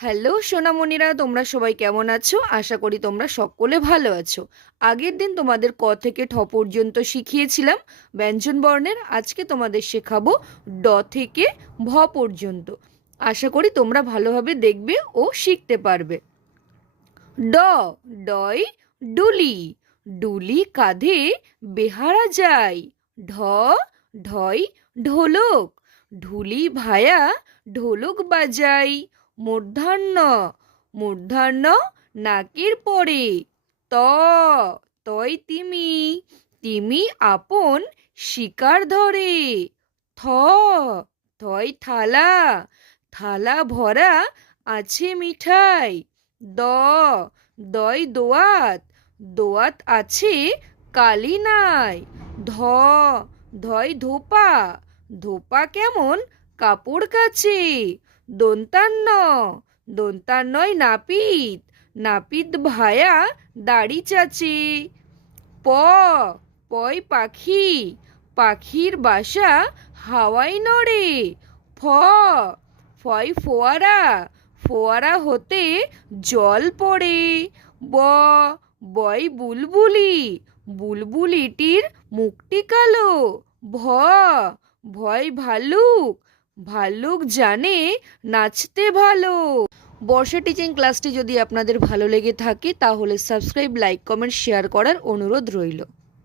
Hello সোনামণিরা, তোমরা সবাই কেমন আছো? আশা করি তোমরা সকলে ভালো আছো। আগের দিন তোমাদের ক থেকে ঠ পর্যন্ত শিখিয়েছিলাম ব্যঞ্জন বর্ণের। আজকে তোমাদের শেখাবো ড থেকে ভ পর্যন্ত। আশা করি তোমরা ভালোভাবে দেখবে ও শিখতে পারবে। ড, ডয় ডুলি, ডুলি কাঁধে বেহারা যায়। ঢ, ঢয় ঢোলক, ঢুলি ভায়া ঢোলক বাজাই। মূর্ধন্য, মূর্ধন্য নাকের পরে। ত, তয় তিমি, তিমি আপন শিকার ধরে। থ, থয় থালা, থালা ভরা আছে মিঠাই। দ, দয় দোয়াত, দোয়াত আছে কালি নাই। ধ, ধয় ধোপা, ধোপা কেমন কাপড় কাচে। দন্তান্ন, দন্তান্নয় নাপিত, নাপিত ভায়া দাড়ি চাচে। প, পয় পাখি, পাখির বাসা হাওয়ায় নড়ে। ফ, ফয় ফোয়ারা, ফোয়ারা হতে জল পড়ে। ব, বয় বুলবুলি, বুলবুলিটির মুখটি কালো। ভ, ভয় ভালুক, ভাল্লুক জানে নাচতে ভালো। বর্ষা টিচিং ক্লাসটি যদি আপনাদের ভালো লেগে থাকে তাহলে সাবস্ক্রাইব, লাইক, কমেন্ট, শেয়ার করার অনুরোধ রইল।